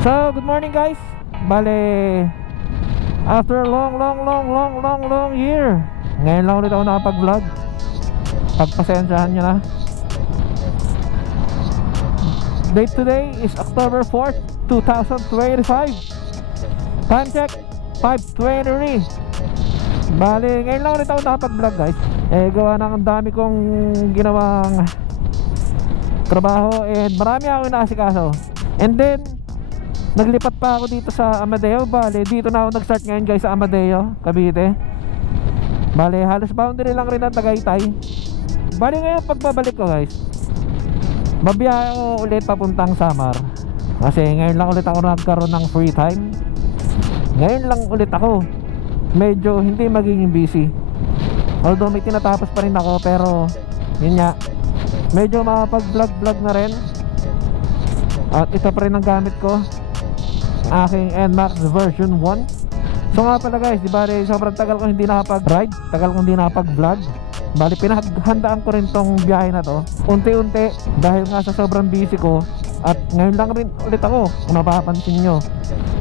So, good morning guys. Bale, after a long year, ngayon lang ulit ako nakapag-vlog. Pagpasensyahan nyo na. Date today is October 4th, 2025. Time check, 5:23. Bale, ngayon lang ulit ako nakapag-vlog guys. Gawa na ang dami kong ginawang trabaho and marami ako inaasikaso. And then naglipat pa ako dito sa Amadeo. Bale, dito na ako nag-start ngayon guys sa Amadeo, Cavite. Bale, halos boundary lang rin ang Tagaytay. Bale, ngayon pagbabalik ko guys, babiyahe ako ulit papuntang Samar. Kasi ngayon lang ulit ako nagkaroon ng free time. Ngayon lang ulit ako medyo hindi magiging busy. Although may tinatapos pa rin ako, pero yun nga, medyo makapag-vlog na rin. At ito pa rin ang gamit ko, aking NMAX version 1. So nga pala guys, di ba sobrang tagal ko hindi nakapag-ride, tagal ko hindi nakapag-vlog. Bali, pinaghandaan ko rin tong biyahe na to unti-unti dahil nga sa sobrang busy ko. At ngayon lang rin ulit ako, kung mapapansin nyo,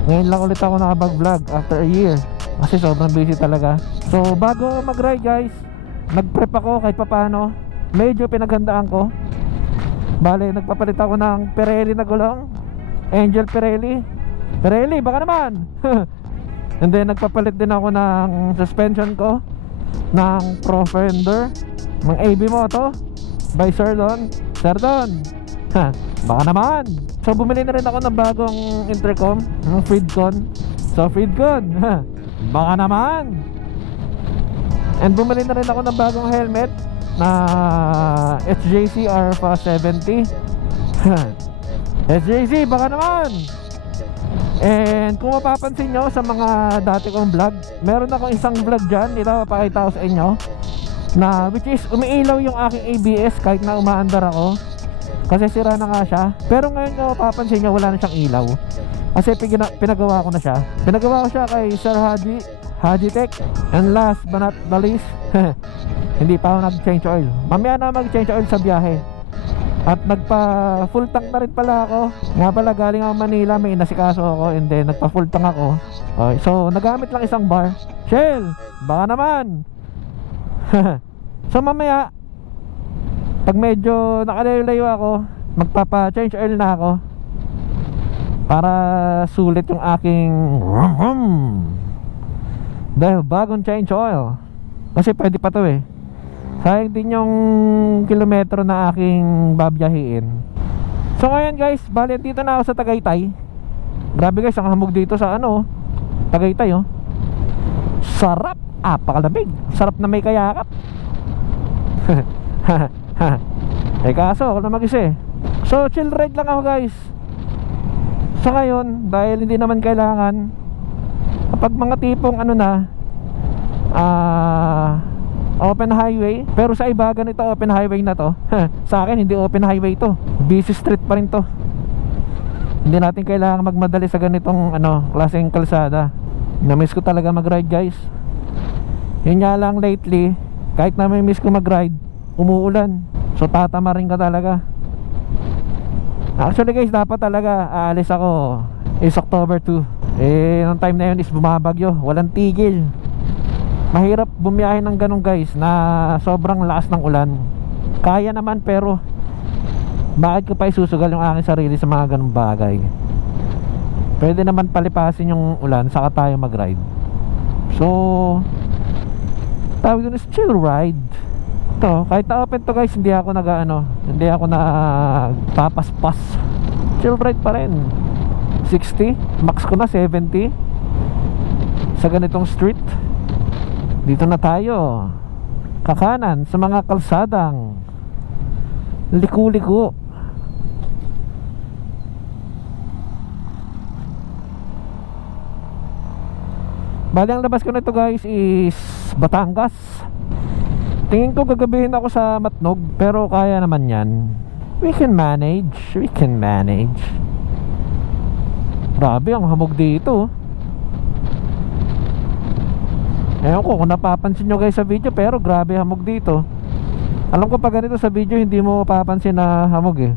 ngayon lang ulit ako nakapag-vlog after a year kasi sobrang busy talaga. So bago mag-ride guys, nag-prep ako kahit papano. Medyo pinaghandaan ko. Bale, nagpapalit ako ng Pirelli na gulong, Angel Pirelli, baka naman. And then nagpapalit din ako ng suspension ko ng Pro Fender, ng AB Moto by Sir Don. Baka naman. So bumili na rin ako ng bagong intercom, ng Freedcon. So Freedcon, baka naman. And bumili na rin ako ng bagong helmet na SJC Alpha 70. SJC, baka naman. And kung mapapansin nyo sa mga dati kong vlog, meron akong isang vlog dyan, ito papakita ko sa inyo, na which is umiilaw yung aking ABS kahit na umaandar ako, kasi sira na nga siya. Pero ngayon kung mapapansin nyo, wala na siyang ilaw kasi pinagawa ko na siya. Pinagawa ko siya kay Sir Haji Tech. And last but not the least, hindi pa ako nag-change oil. Mamaya na mag-change oil sa biyahe. At nagpa full tank na rin pala ako. Nga pala, galing ako Manila, may inasikaso ako, and then nagpa full tank ako. Okay, so nagamit lang isang bar. Shell, baka naman. So mamaya, pag medyo nakalayo-layo ako, magpapa-change oil na ako para sulit yung aking dahil bagong change oil. Kasi pwede pa to eh. Sayang din yung kilometro na aking babiyahiin. So ngayon guys, bali dito na ako sa Tagaytay. Grabe guys, ang hamog dito sa Tagaytay oh. Sarap, apakalamig. Sarap na may kayakap. Kaso ako na mag-isa eh. So chill ride lang ako guys. So ngayon, dahil hindi naman kailangan, kapag mga tipong open highway, pero sa iba ganito open highway na to. Sa akin hindi open highway to, busy street pa rin to. Hindi natin kailangan magmadali sa ganitong klaseng kalsada. Na-miss ko talaga mag-ride guys. Yun nga lang lately, kahit na may miss ko mag-ride, umuulan. So tatama rin ka talaga. Actually guys, dapat talaga aalis ako is October 2. Nung time na yun is bumabagyo, walang tigil. Mahirap bumiyahe ng ganun guys, na sobrang lakas ng ulan. Kaya naman, pero bakit ko pa isusugal yung aking sarili sa mga ganung bagay? Pwede naman palipasin yung ulan, saka tayo mag-ride. So tawag doon is chill ride to. Kahit na open to guys, hindi ako hindi ako nagpapaspas. Chill ride pa rin. 60, max ko na 70 sa ganitong street. Dito na tayo, kakanan sa mga kalsadang liku-liku. Bali, ang labas ko na ito guys is Batangas. Tingin ko gagabihin ako sa Matnog, pero kaya naman yan. We can manage. Grabe, ang hamog dito. Ewan ko kung napapansin nyo guys sa video, pero grabe hamog dito. Alam ko pag ganito sa video hindi mo mapapansin na hamog eh.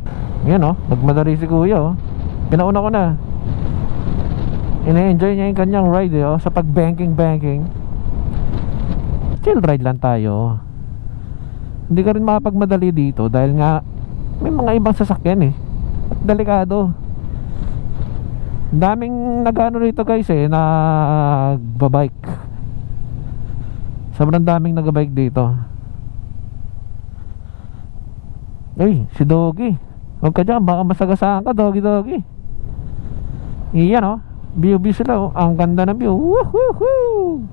Yan nagmadali si kuya Pinauna ko na. ina-enjoy niya yung kanyang ride sa pag-banking. Chill ride lang tayo. Hindi ka rin makapagmadali dito dahil nga may mga ibang sasakyan at delikado. Daming nagano rito guys nagbabike. Sobrang daming nagbabike dito. Ay, si Doggy, huwag ka dyan, baka masagasaan ka, Doggy. Iyan view sila ang ganda ng view. Woohoo!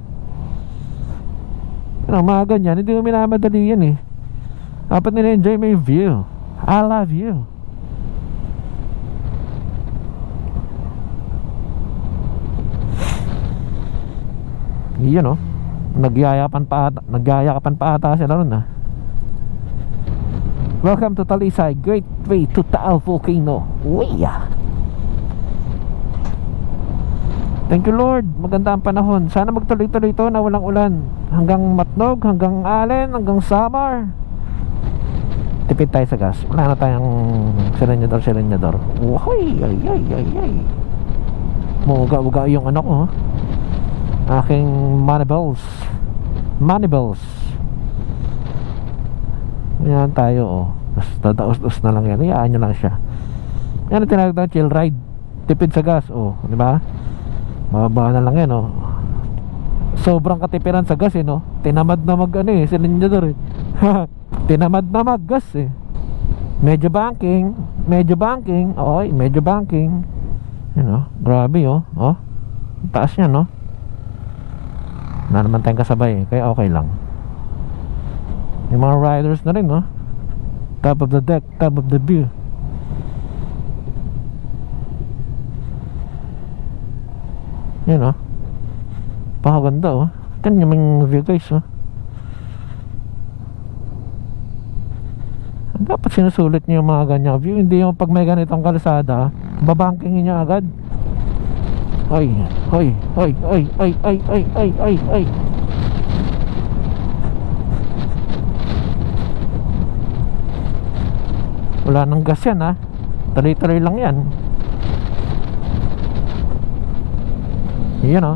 Mga ganyan, hindi mo minamadali yan dapat nila-enjoy mo yung view. I love you. Iyan nagyayakapan pa ata sila ron Welcome to Talisay, great way to Taal Volcano. Thank you Lord, maganda ang panahon. Sana magtuloy-tuloy ito na walang ulan hanggang Matnog, hanggang Allen, hanggang Samar. Tipid tayo sa gas. Wala na tayong silenyador. Uy, ay. Muga-uga yung ano ko aking manibels. Yan tayo dadaos-dos na lang yan. Iyaan nyo lang siya. Yan ang tinatawag na chill ride. Tipid sa gas di ba? Mababa na lang yan sobrang katipiran sa gas tinamad na mag silenyador tinamad na mag gas medyo banking medyo banking grabe taas niya wala naman tayong kasabay kaya okay lang. Yung mga riders na rin top of the deck, top of the view. Yan pakaganda tignan nyo yung view guys dapat sinusulit nyo yung mga ganyang view, hindi yung pag may ganitong kalsada babangkingin nyo agad. Ay. Wala nang gas yan tuloy-tuloy lang yan. Yan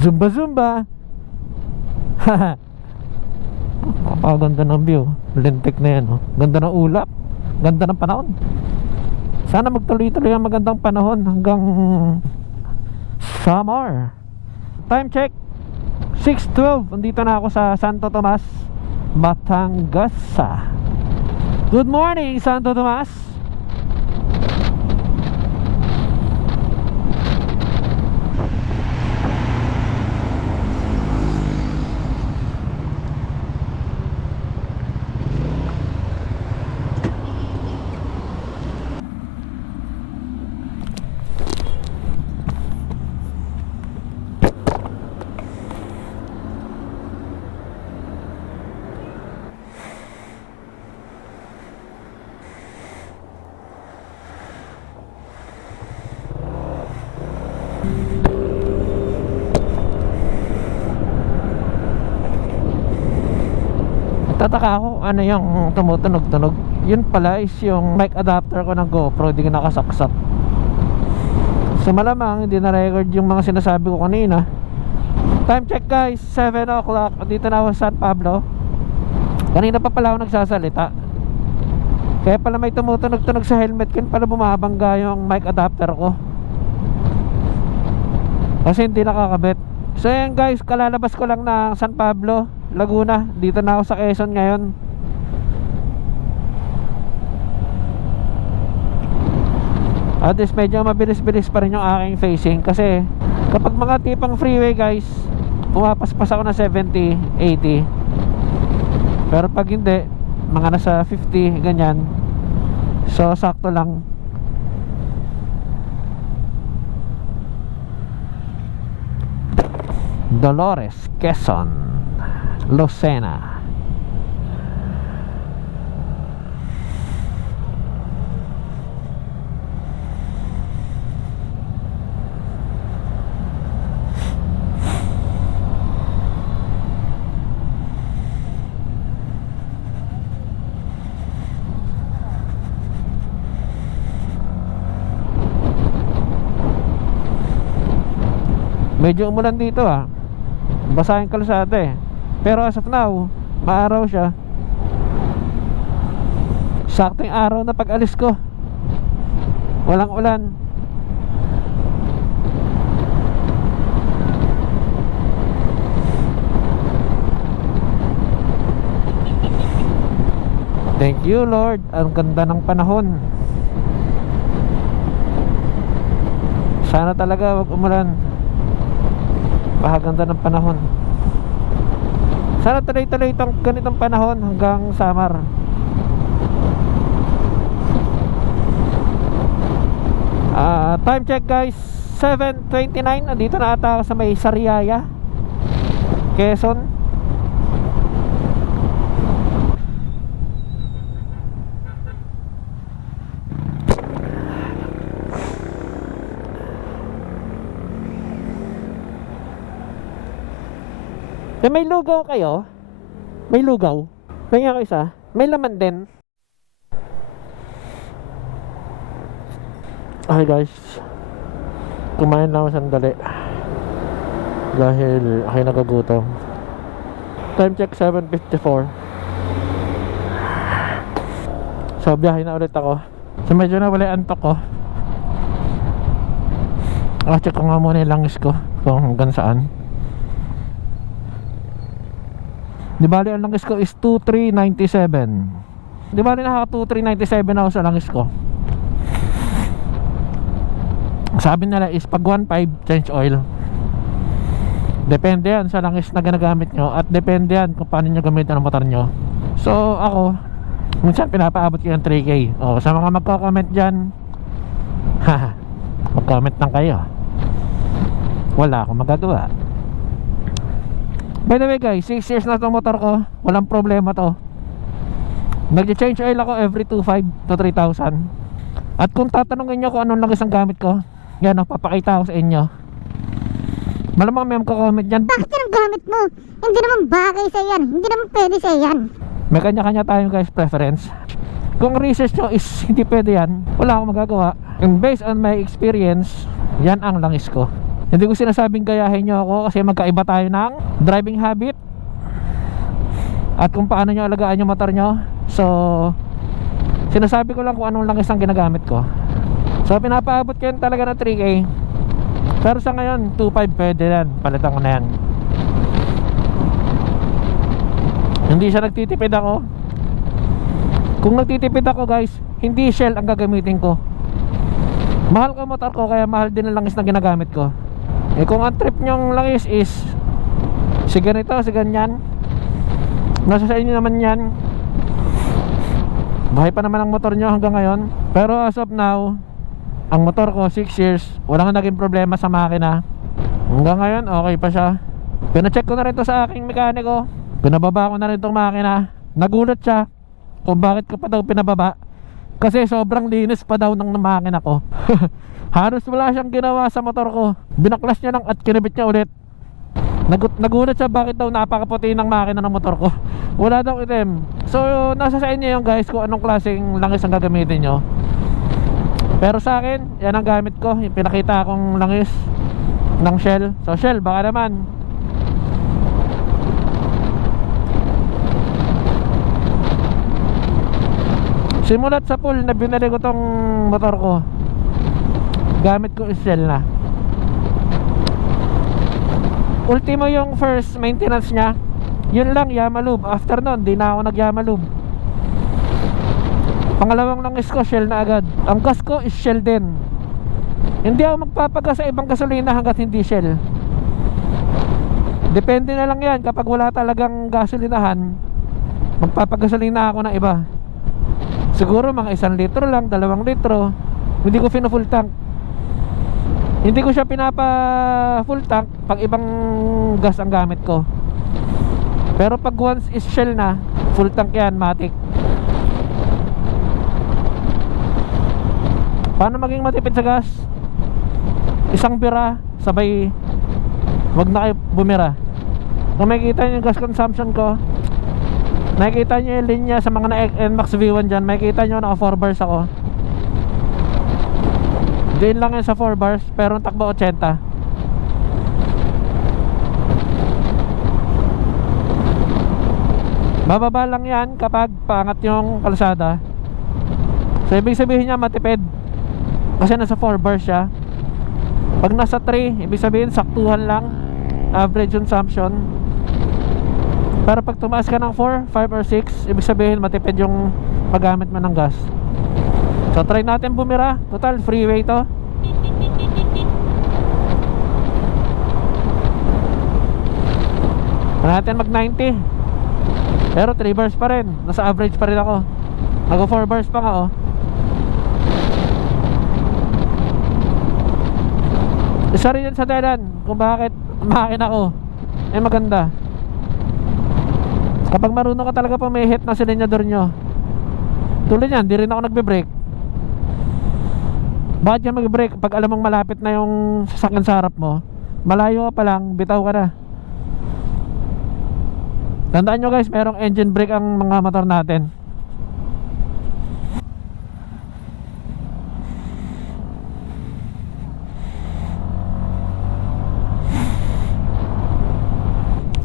Zumba napakaganda ng view. Lintik na yan ganda ng ulap, ganda ng panahon. Sana magtuloy-tuloy ang magandang panahon hanggang summer. Time check 6:12. Andito na ako sa Santo Tomas, Batangas. Good morning Santo Tomas. Tataka ako ano yung tumutunog-tunog. Yun pala is yung mic adapter ko ng GoPro, hindi ko nakasaksak. So malamang hindi na record yung mga sinasabi ko kanina. Time check guys, 7 o'clock. Dito na ako sa San Pablo. Kanina pa pala ako nagsasalita, kaya pala may tumutunog-tunog sa helmet ko. Pala bumabangga yung mic adapter ko kasi hindi nakakabit. So yan guys, kalalabas ko lang ng San Pablo, Laguna. Dito na ako sa Quezon ngayon. At least medyo mabilis-bilis pa rin yung aking facing, kasi kapag mga tipang freeway guys, pumapaspas ako na 70, 80. Pero pag hindi, mga nasa 50, ganyan. So sakto lang. Dolores, Quezon, Lucena. Medyo umulan dito basa yung kalsada pero as of now maaraw siya. Saktong araw na pag alis ko, walang ulan. Thank you Lord, ang ganda ng panahon. Sana talaga wag umulan. Pakaganda ng panahon. Sana tuloy-tuloy itong ganitong panahon hanggang summer. Time check guys, 7:29. Nandito na ata ako sa may Sariaya, Quezon. May lugaw kayo? May lugaw? Kaya ako isa. May laman din. Okay guys, kumain na ako sandali dahil ako'y nagagutom. Time check 7:54. So biyahe na ulit ako. So medyo na wala antok ko. Check ko nga muna yung langis ko kung hanggang saan. Di bali ang langis ko is 2397. Di bali nakaka 2397 ako sa langis ko. Sabi nila is pag 1.5 change oil. Depende yan sa langis na ginagamit nyo, at depende yan kung paano nyo gamitin ang motor nyo. So ako minsan pinapaabot ko yung 3K. Sa mga magko-comment dyan, mag-comment lang kayo. Wala akong magagawa. By the way guys, 6 years na itong motor ko, walang problema to. Nag-change oil ako every 2.5 to 3,000. At kung tatanungin nyo kung anong langis ang gamit ko, yan papakita ko sa inyo. Malamang may magko-comment dyan, bakit yan ang gamit mo? Hindi naman bagay sa yan, hindi naman pwede sa yan. May kanya-kanya tayo guys preference. Kung research nyo is hindi pwede yan, wala akong magagawa. And based on my experience, yan ang langis ko. Hindi ko sinasabing gayahin nyo ako, kasi magkaiba tayo ng driving habit at kung paano nyo alagaan yung motor nyo. So sinasabi ko lang kung anong langis ang ginagamit ko. So pinapaabot ko yun talaga ng 3K. Pero sa ngayon 2.5 pwede yan, palitan ko na yan. Hindi siya nagtitipid ako. Kung nagtitipid ako guys, hindi Shell ang gagamitin ko. Mahal ko motor ko, kaya mahal din ang langis na ginagamit ko. Kung ang trip nyong langis is si ganito, si ganyan, nasa sa inyo naman yan. Buhay pa naman ang motor nyo hanggang ngayon. Pero as of now, ang motor ko 6 years, walang naging problema sa makina. Hanggang ngayon okay pa siya. Pina-check ko na rin to sa aking mekaniko. Pinababa ko na rin tong makina. Nagulat siya kung bakit ko pa daw pinababa, kasi sobrang linis pa daw ng makina ko. Halos wala siyang ginawa sa motor ko. Binaklas niya lang at kinabit niya ulit. Nagulat siya bakit daw napakaputi ng makina ng motor ko. Wala daw itim. So nasa sa inyo yung guys kung anong klaseng langis ang gagamitin nyo. Pero sa akin, yan ang gamit ko. Yung pinakita akong langis ng Shell. So Shell, baka naman. Simulat sa pool na binili ko tong motor ko, gamit ko is Shell na. Ultimo yung first maintenance nya, yun lang, Yamalube. After nun, di na ako nag Yamalube. Pangalawang langis ko, Shell na agad. Ang gas ko is Shell din. Hindi ako magpapagas sa ibang gasolina hanggat hindi Shell. Depende na lang yan. Kapag wala talagang gasolinahan, magpapagasolina ako ng iba. Siguro mga 1 litro lang, 2 litro. Hindi ko full tank. Hindi ko siya pinapa full tank pag ibang gas ang gamit ko. Pero pag once is Shell na, full tank yan, matic. Paano maging matipid sa gas? Isang bira, sabay, wag na kayo bumira. Kung makikita nyo yung gas consumption ko, nakikita nyo yung linya sa mga NMAX V1 dyan, makikita nyo naka 4 bars ako. Diin lang yan sa 4 bars, pero takbo 80. Bababa lang yan kapag paangat yung kalsada. So ibig sabihin niya matipid, kasi nasa 4 bars siya. Pag nasa 3, ibig sabihin saktuhan lang, average consumption. Pero pag tumaas ka ng 4, 5 or 6, ibig sabihin matipid yung paggamit mo ng gas. So try natin bumira. Total freeway to. Natin mag 90, pero 3 bars pa rin. Nasa average pa rin ako. Nag 4 bars pa nga oh. Isa rin yan sa dahilan kung bakit makina ko maganda. Kapag marunong ka talaga pumihit na silinyador nyo, tulad yan, di rin ako nagbe-brake. Bakit yan mag-brake? Pag alam mong malapit na yung sasakyan sa harap mo, malayo ka pa lang, bitaw ka na. Tandaan nyo guys, merong engine brake ang mga motor natin.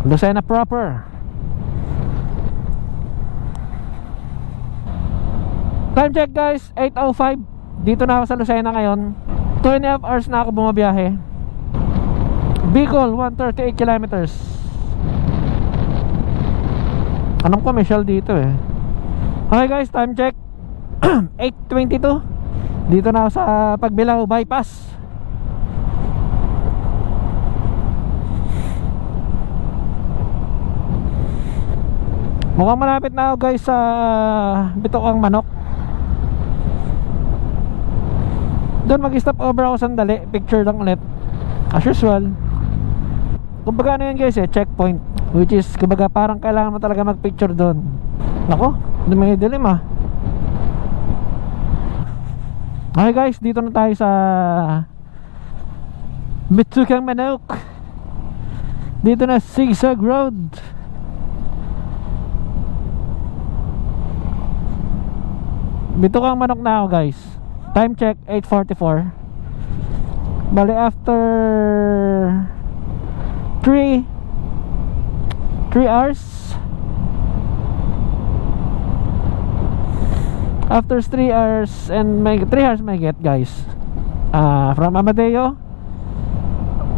Lucena proper. Time check guys, 8:05. Dito na ako sa Lucena ngayon. 2.5 hours na ako bumabiyahe. Bicol, 138 kilometers. Anong commercial dito eh. Okay guys, time check 8:22. Dito na ako sa Pagbilao bypass. Mukhang malapit na ako guys sa Bitokang Manok. Doon mag-stop over ako sandali, picture lang ulit as usual. Kumbaga ano yan guys eh, checkpoint, which is kumbaga parang kailangan mo talaga mag-picture doon. Nako, may dilim ah. Okay guys, dito na tayo sa Bitokang Manok. Dito na Zigzag Road. Bitokang Manok na ako guys. Time check 8:44. Bali after 3 hours. After 3 hours and 3 hours may get guys. From Amadeo,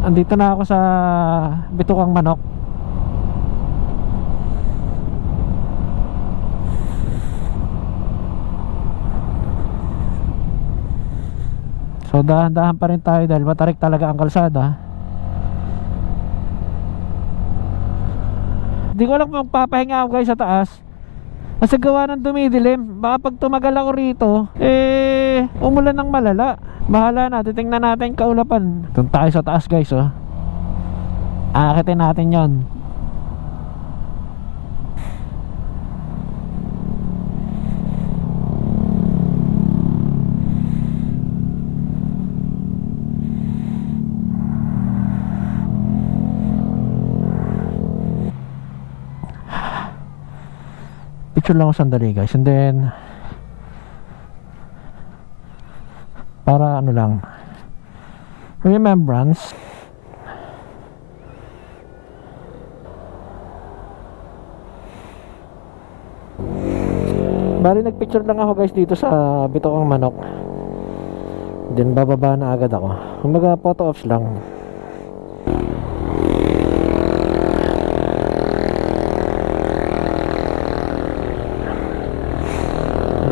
andito na ako sa Bitokang Manok. So dahan-dahan pa rin tayo dahil matarik talaga ang kalsada. Hindi ko alam kung magpapahinga ako guys sa taas. Kasi gawa ng dumidilim. Baka pag tumagal ako rito, umulan ng malala. Bahala na, titingnan natin kaulapan. Doon tayo sa taas guys oh. Aakitin natin yon. Picture lang ako sandali guys, and then para ano lang, remembrance. Bali nagpicture lang ako guys dito sa Bitokang Manok, then bababa na agad ako. Kumbaga photo ops lang.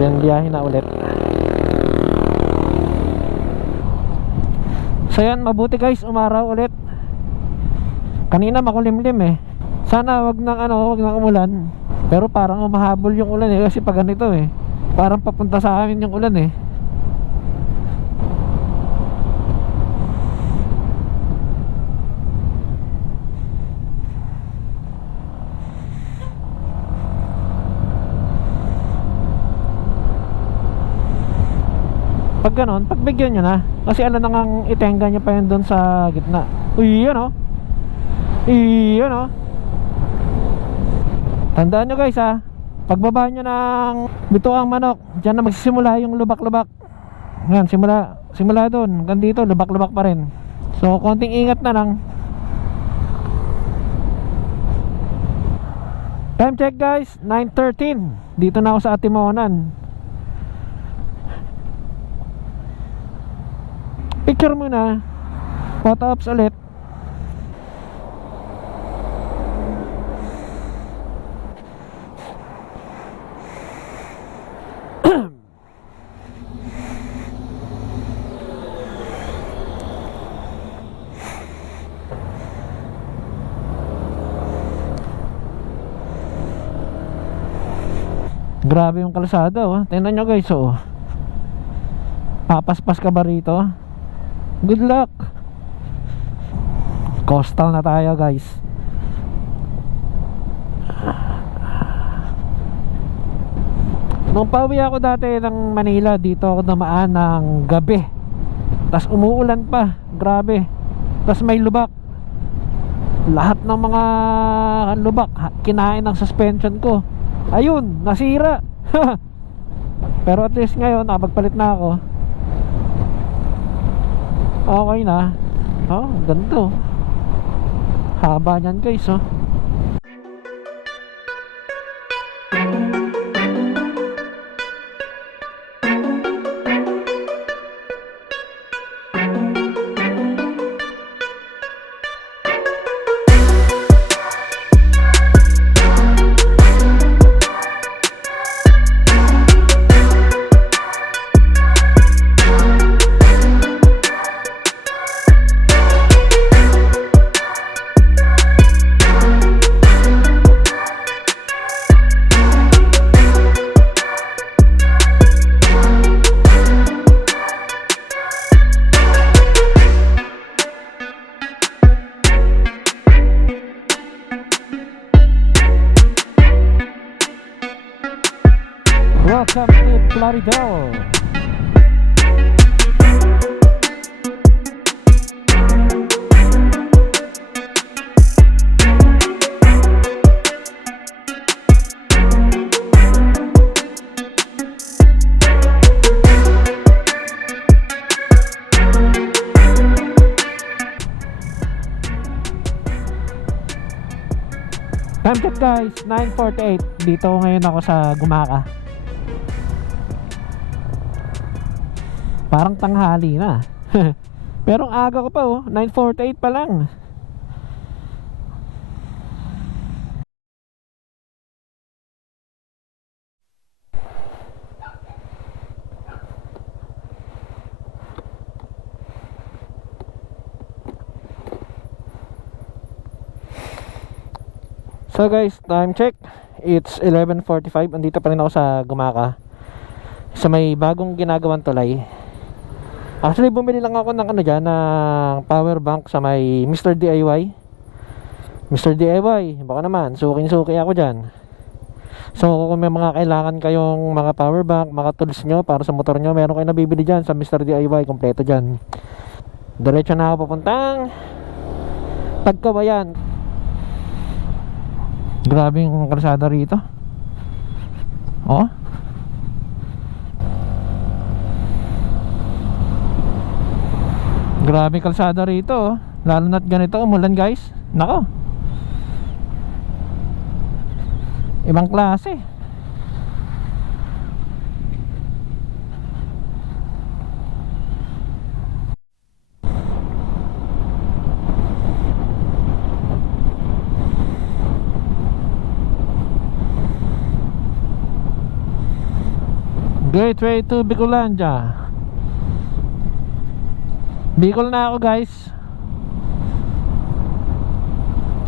Then biyahe na ulit. So yan, mabuti guys, umaraw ulit. Kanina makulimlim eh. Sana wag nang umulan. Pero parang umahabol yung ulan eh, kasi pag ganito eh, parang papunta sa amin yung ulan eh. Pag ganon, pagbigyan nyo na. Kasi alam nang itenga nyo pa yun doon sa gitna. Uy, yun o. Yun o. Tandaan nyo guys ha, pagbaba nyo ng Bitokang Manok, dyan na magsisimula yung lubak-lubak. Yan, simula doon hanggang dito, lubak-lubak pa rin. So konting ingat na lang. Time check guys, 9:13. Dito na ako sa Atimonan. Picture muna. Photo ops ulit. Grabe yung kalsada, oh. Tingnan nyo guys, oh. Papaspas ka ba rito? Good luck. Coastal na tayo guys. Nung pauwi ako dati ng Manila, dito ako namaan ng gabi. Tas umuulan pa, grabe. Tas may lubak. Lahat ng mga lubak kinain ng suspension ko. Ayun, nasira. Pero at least ngayon nakapagpalit na ako. Okay na. Oh, ganito. Haba niyan guys, oh. Welcome to Plaridel. Time check guys, 9:48. Dito ngayon ako sa Gumaka. Parang tanghali na. Pero ang aga ko pa, oh, 9:48 pa lang. So guys, time check. It's 11:45. Andito pa rin ako sa Gumaka, sa may bagong ginagawang tulay. Actually bumili lang ako ng ano dyan, ng power bank sa may Mr. DIY. Mr. DIY, baka naman suking-suki ako dyan. So kung may mga kailangan kayong mga power bank, mga tools nyo para sa motor nyo, meron kayo nabibili dyan sa Mr. DIY. Kompleto dyan. Diretso na ako papuntang Tagkawayan. Grabe yung kalsada rito. Oh, grabe kalsada rito, oh. Lalo na't ganito umulan guys. Nako, ibang klase. Gateway to Bicolandia. Bicol na ako guys.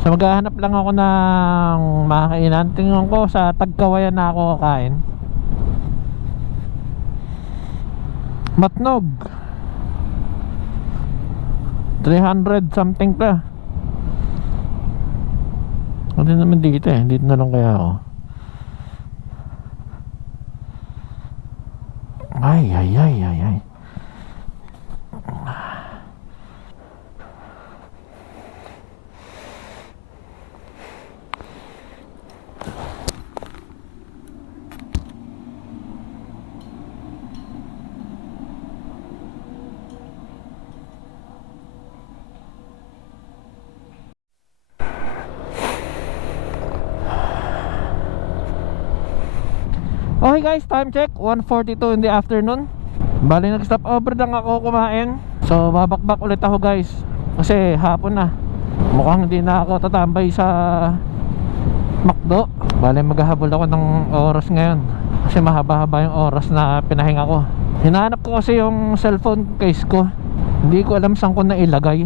So maghahanap lang ako ng makakainan. Tingnan ko sa Tagkawayan na ako kakain. Matnog 300 something pa. Ano naman dito eh. Dito na lang kaya ako. Ay. guys, time check 1:42 in the afternoon. Bali nag-stop over lang ako kumain. So babakbak ulit ako guys, kasi hapon na. Mukhang hindi na ako tatambay sa McDo. Bali maghahabol ako ng oras ngayon, kasi mahaba-haba yung oras na pinahinga ko. Hinahanap ko kasi yung cellphone case ko, hindi ko alam saan ko na ilagay.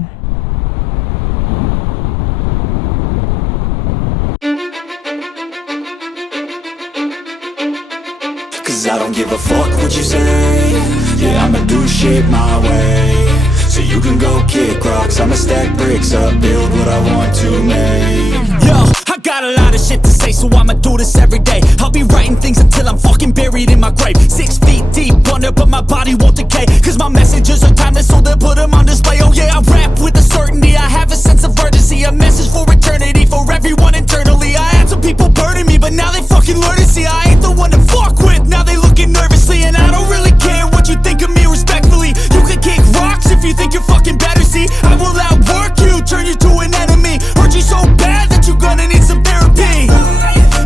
Cause I don't give a fuck what you say. Yeah, I'ma do shit my way. So you can go kick rocks, I'ma stack bricks up, build what I want to make. Yo, I got a lot of shit to say, so I'ma do this every day. I'll be writing things until I'm fucking buried in my grave. 6 feet deep under, but my body won't decay. Cause my messages are timeless, so they'll put them on display. Oh yeah, I rap with a certainty, I have a sense of urgency. A message for eternity, for everyone internally. I had some people burning me, but now they fucking learn to see I ain't the one to fuck with. Now they looking nervously, and I don't really care what you think of me respectfully. You can kick rocks if you think you're fucking better, see I will outwork you, turn you to an enemy. Hurt you so bad that you're gonna need some therapy.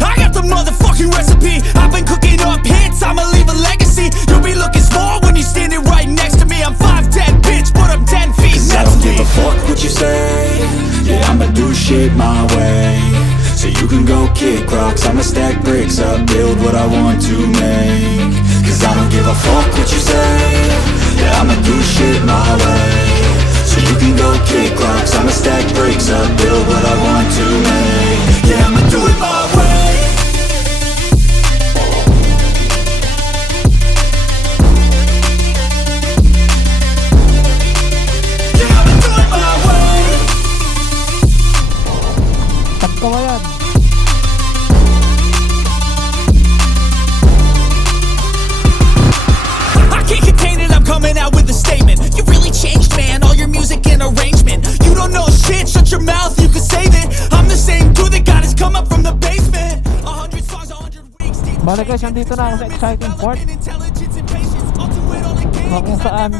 I got the motherfucking recipe, I've been cooking up hits, I'ma leave a legacy. You'll be looking small when you're standing right next to me. I'm 5'10", bitch, but I'm 10 feet mentally. I don't give a fuck what you say. Yeah, I'ma do shit my way. So you can go kick rocks, I'ma stack bricks up, build what I want to make. Cause I don't give a fuck what you say. Yeah, I'ma do shit my way. So you can go kick rocks, I'ma stack bricks up, build what I want to make. Yeah, I'ma do it my way. Yeah, I'ma do it my way. Tagkawayan. I can't contain it, I'm coming out with a statement. You really changed, man, all your music and arrangement. You don't know shit, shut your mouth, you can save it. I'm the same dude that got his come up from the basement. 100 songs, 100 weeks deep. Bale guys, nandito na ako sa exciting part, na kung saan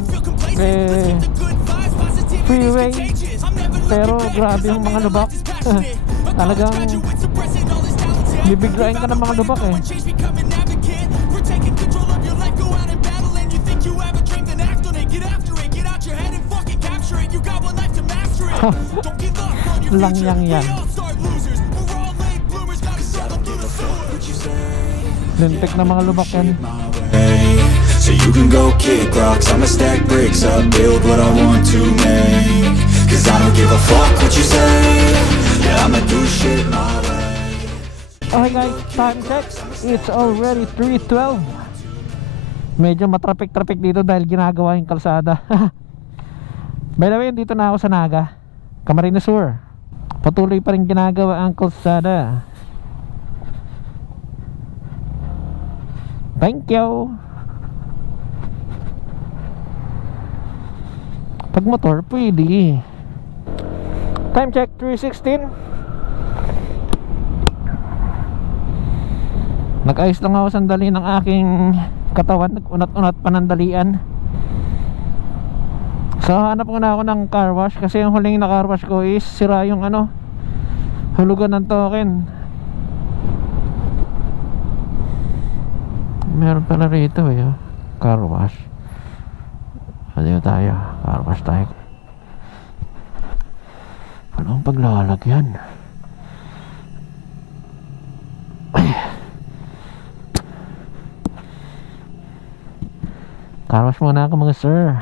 freeway, pero grabe yung mga lubak. Talagang bibiglain ka ng mga lubak eh. Lang yan. Lintik na mga lubak yan. So you can go kick rocks, I'ma stack bricks up, build what I want to make. Cause I don't give a fuck what you say. Yeah, I'ma do shit my way. Okay guys, time check. It's already 3:12. Medyo matraffic dito dahil ginagawa yung kalsada. By the way, dito na ako sa Naga, Camarines Sur. Patuloy pa rin ginagawa ang kalsada. Thank you. Pag motor, pwede. Time check 3:16. Nag-ayos lang ako sandali ng aking katawan. Nag-unat-unat panandalian. So hanap ko na ako ng car wash, kasi yung huling na car wash ko is sira yung hulugan ng token. Meron pala rito car wash. Dito tayo, car wash tayo. Ano ang paglalagyan? Car wash muna ako mga sir.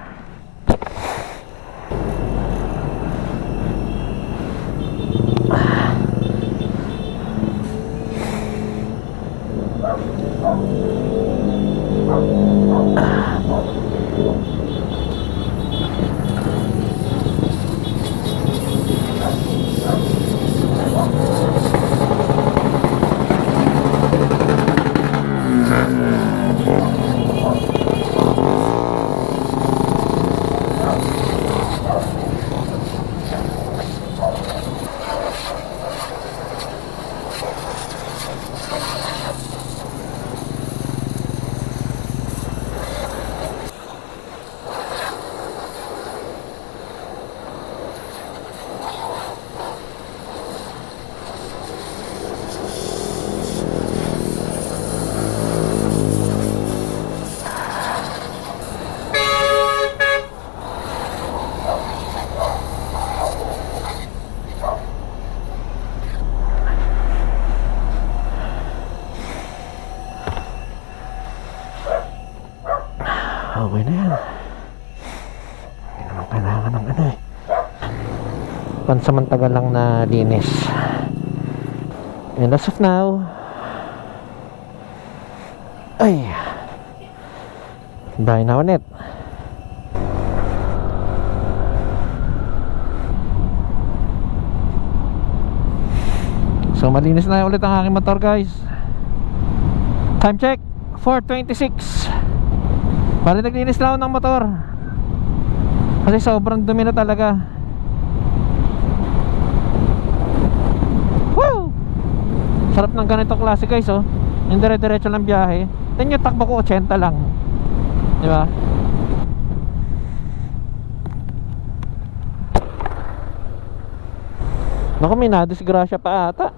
Okay na yan. Hindi naman kailangan ng ano eh. Pansamantagal lang na linis. And as of now, ay, dahil na ulit. So malinis na ulit ang aking motor, guys. Time check 4:26. Bali naglinis lang ako ng motor kasi sobrang dumi na talaga. Woo! Sarap ng ganitong klase, guys, oh. Yung dire-diretso lang biyahe. Then yung takbo ko 80 lang. Di ba? Naku, may nadisgrasya pa ata.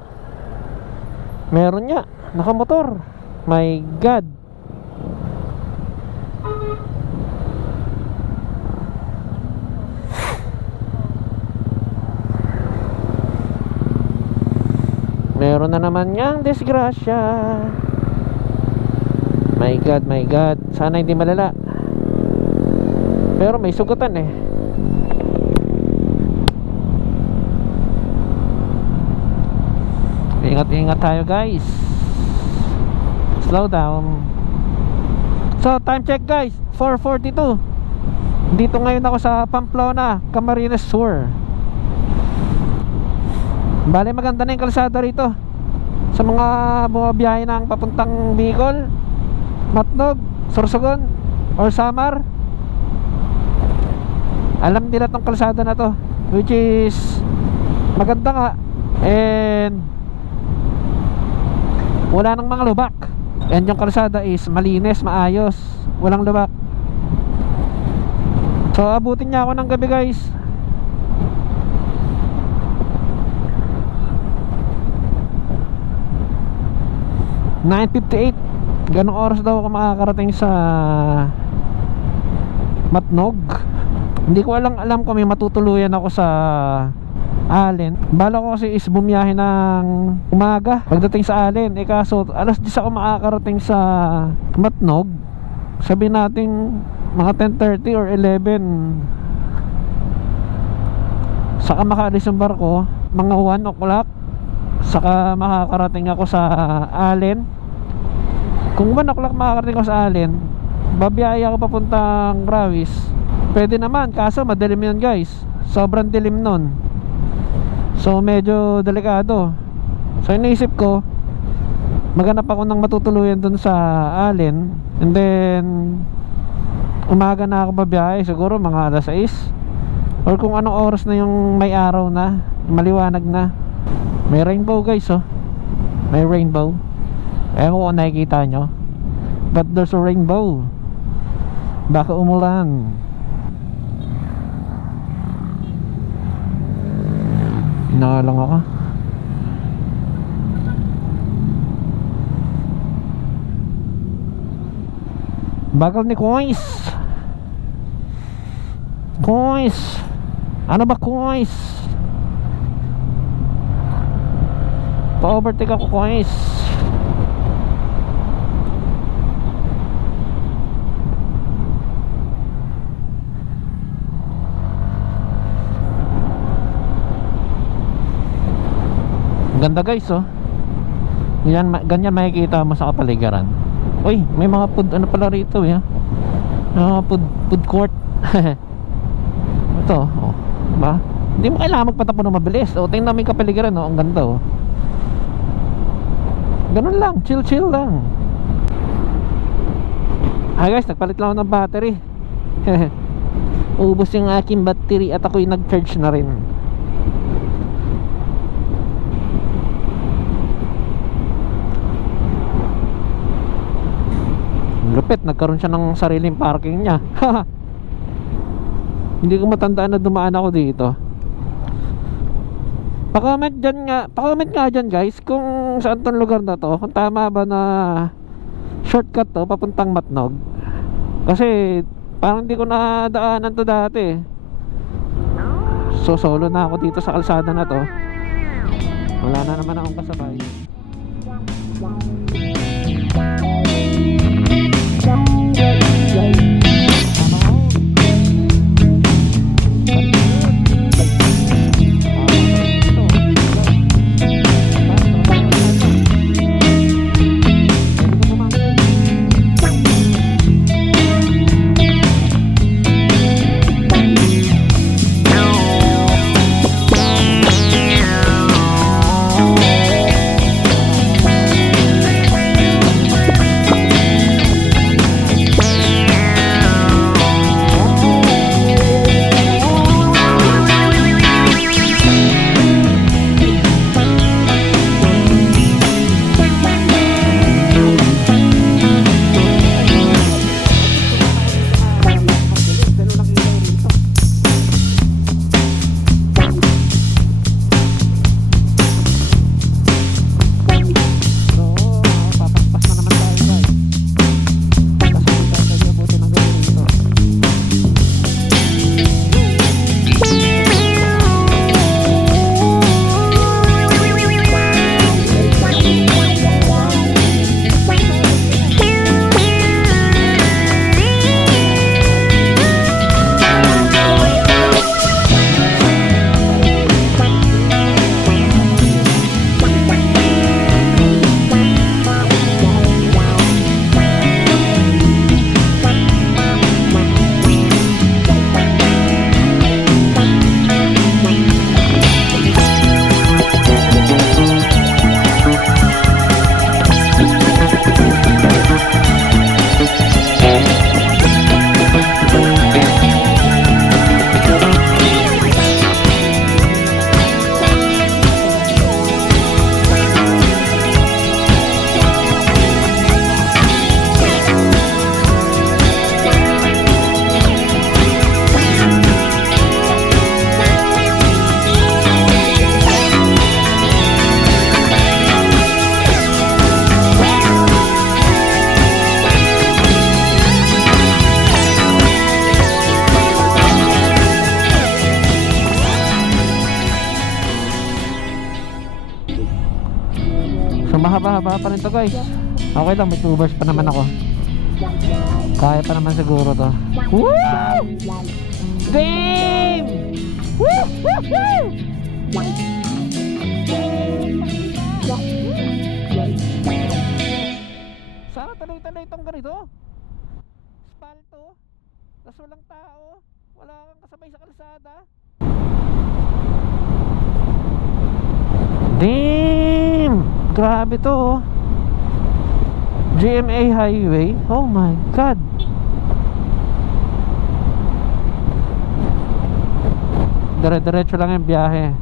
Meron niya, nakamotor. My God. Meron na naman niyang disgrasya. My God, my God. Sana hindi malala. Pero may sugatan eh. Ingat-ingat tayo, guys. Slow down. So time check, guys, 4:42. Dito ngayon ako sa Pamplona, Camarines Sur. Bale maganda na yung kalsada rito sa mga bumabiyahe ng papuntang Bicol, Matnog, Sorsogon or Samar. Alam nila tong kalsada na to, which is maganda nga. And wala nang mga lubak. And yung kalsada is malinis, maayos, walang lubak. So abutin niya ako ng gabi, guys. (9:58). Ganong oras daw ako makakarating sa Matnog. Hindi ko alam kung may matutuluyan ako sa Allen. Bala ko kasi is bumiyahe ng umaga pagdating sa Allen. Eh kaso alas 10 ako makakarating sa Matnog. Sabihin natin mga 10:30 or 11. Saka makaalis yung barko mga 1 o'clock. Saka makakarating ako sa Allen. Kung 1 o'clock makakarating ako sa Allen, babiyahe ako papuntang Rawis. Pwede naman, kaso madilim yun, guys. Sobrang dilim nun. So medyo delikado. So iniisip ko maghanap ako ng matutuluyan dun sa Allen. And then umaga na ako babiyahe, siguro mga alas 6 or kung anong oras na yung may araw na, maliwanag na. May rainbow, guys, oh. May rainbow. Ewan ko kung nakikita nyo, but there's a rainbow. Baka umulan. Inalang ako. Bagal ni Coins. Coins. Ano ba, Coins? Pa-overtake ako, Coins. Ganda, guys, oh. Yan, ganyan makikita mo sa kapaligiran. Uy, may mga food ano pala rito, eh. Food court. Ito, oh. Ba? Hindi mo kailangan magpatakbo ng mabilis. Oh, tingnan mo yung kapaligiran, oh. Ang ganda, oh. Ganun lang, chill lang. Guys, nagpalit lang ako ng battery. Ubos yung aking battery at ako'y nag-charge na rin. Lupit, nagkaroon siya ng sariling parking niya. Hindi ko matandaan na dumaan ako dito. Pa-comment nga dyan, guys, kung saan tong lugar na to, kung tama ba na shortcut to papuntang Matnog. Kasi parang hindi ko nadaanan to dati. So solo na ako dito sa kalsada na to. Wala na naman akong kasabay. baba pa rin to guys. Okay lang, may 2 bars pa naman ako. Kaya pa naman siguro to. Woo! Damn! Woo! Woo! Woo! Sana tuloy-tuloy itong ganito. Spalto. Tas walang tao. Wala kang kasabay sa kalsada. Damn! Grabe to oh. GMA Highway. Oh my God. Dire-diretso lang yung biyahe.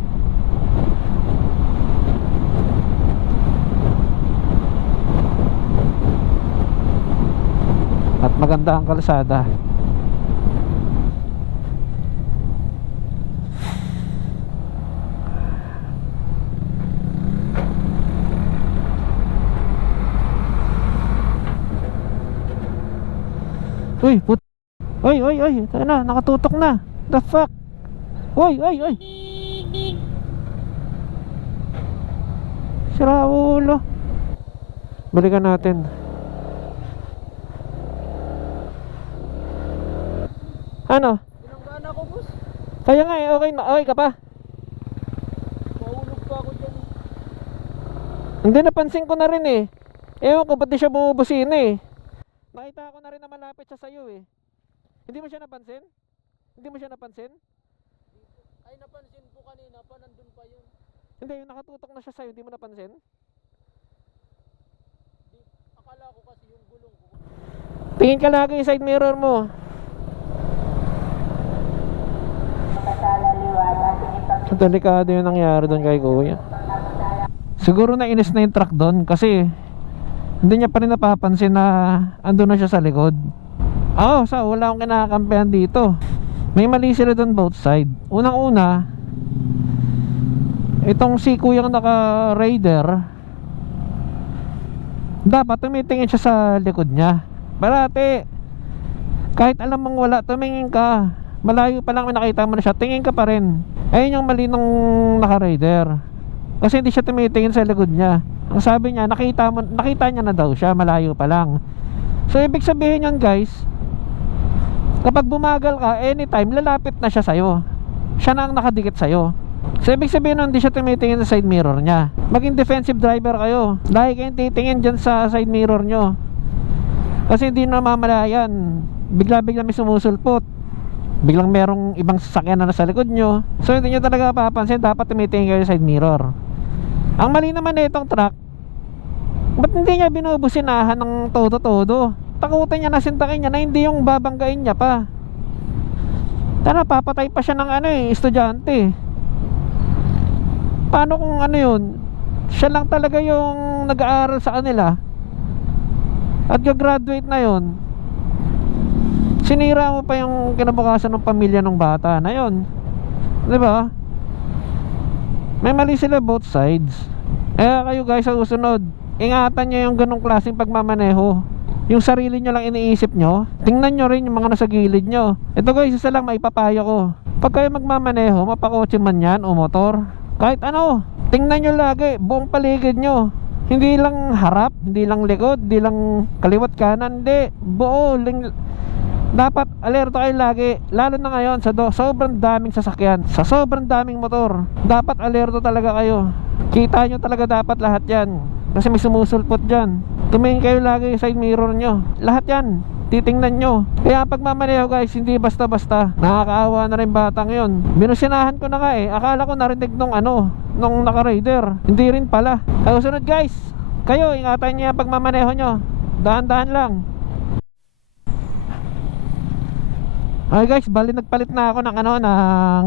At maganda ang kalsada. Uy, Oy, tayo na, nakatutok na. The fuck? Oy. Sira ulo. Balikan natin. Ano? Pinanggaan ako, boss. Kaya nga eh, okay ka pa? Mahulog pa ako dyan. Hindi, napansin ko na rin eh. Ewan ko ba't di siya bumubusina eh. Nakita ko na rin na malapit siya sa'yo eh. Hindi mo siya napansin? Ay, napansin ko kanina pa, nandun pa yun. Hindi, yung nakatutok na siya sa'yo, hindi mo napansin? Akala ko kasi yung gulong ko. Tingin ka lagi yung side mirror mo. Delikado yung nangyari doon kay kuya. Siguro nainis na yung truck doon kasi hindi niya pa rin napapansin na andun na siya sa likod. Wala akong kinakampihan dito. May mali sila doon both side. Unang-una, itong si kuyang naka-raider, dapat tumitingin siya sa likod niya. Parati, kahit alam mong wala, tumingin ka. Malayo pa lang may nakita mo na siya, tingin ka pa rin. Ayun yung mali ng naka-raider. Kasi hindi siya tumitingin sa likod niya. Ang sabi niya, nakita niya na daw siya, malayo pa lang. So ibig sabihin yun guys, kapag bumagal ka, anytime lalapit na siya sa'yo. Siya na ang nakadikit sa'yo. So ibig sabihin nun, hindi siya tumitingin sa side mirror niya. Maging defensive driver kayo. Lagi kayong titingin dyan sa side mirror nyo. Kasi hindi namamalayan, bigla-bigla may sumusulpot, biglang merong ibang sasakyan na nasa likod nyo. So hindi nyo talaga papansin, dapat tumitingin kayo sa side mirror. Ang mali naman na itong truck, ba't hindi niya binubusinahan ng todo-todo? Takutin niya na sintakin niya na hindi yung babanggain niya pa. Tara, papatay pa siya ng estudyante. Paano kung yun, siya lang talaga yung nag-aaral sa kanila at gagraduate na yun, sinira mo pa yung kinabukasan ng pamilya ng bata na yun, diba? May mali sila both sides. Kaya kayo guys, sa susunod, ingatan nyo yung ganong klaseng pagmamaneho. Yung sarili nyo lang iniisip nyo, tingnan nyo rin yung mga nasa gilid nyo. Ito guys, isa lang maipapayo ko. Pag kayo magmamaneho, mapakotse man yan o motor, kahit tingnan nyo lagi buong paligid nyo. Hindi lang harap, hindi lang likod, hindi lang kaliwat kanan, hindi, buo. Dapat alerto kayo lagi. Lalo na ngayon sa sobrang daming sasakyan, sa sobrang daming motor, dapat alerto talaga kayo. Kita nyo talaga dapat lahat yan, kasi may sumusulpot dyan. Tumingin kayo lagi sa side mirror nyo. Lahat yan titingnan nyo. Kaya pagmamaneho guys, hindi basta-basta. Nakakaawa na rin batang yon. Binusinahan ko na nga eh. Akala ko narinig nung naka-rider. Hindi rin pala. Susunod guys, kayo ingatan nyo yung pagmamaneho nyo. Dahan-dahan lang. Okay guys, bali nagpalit na ako ng ng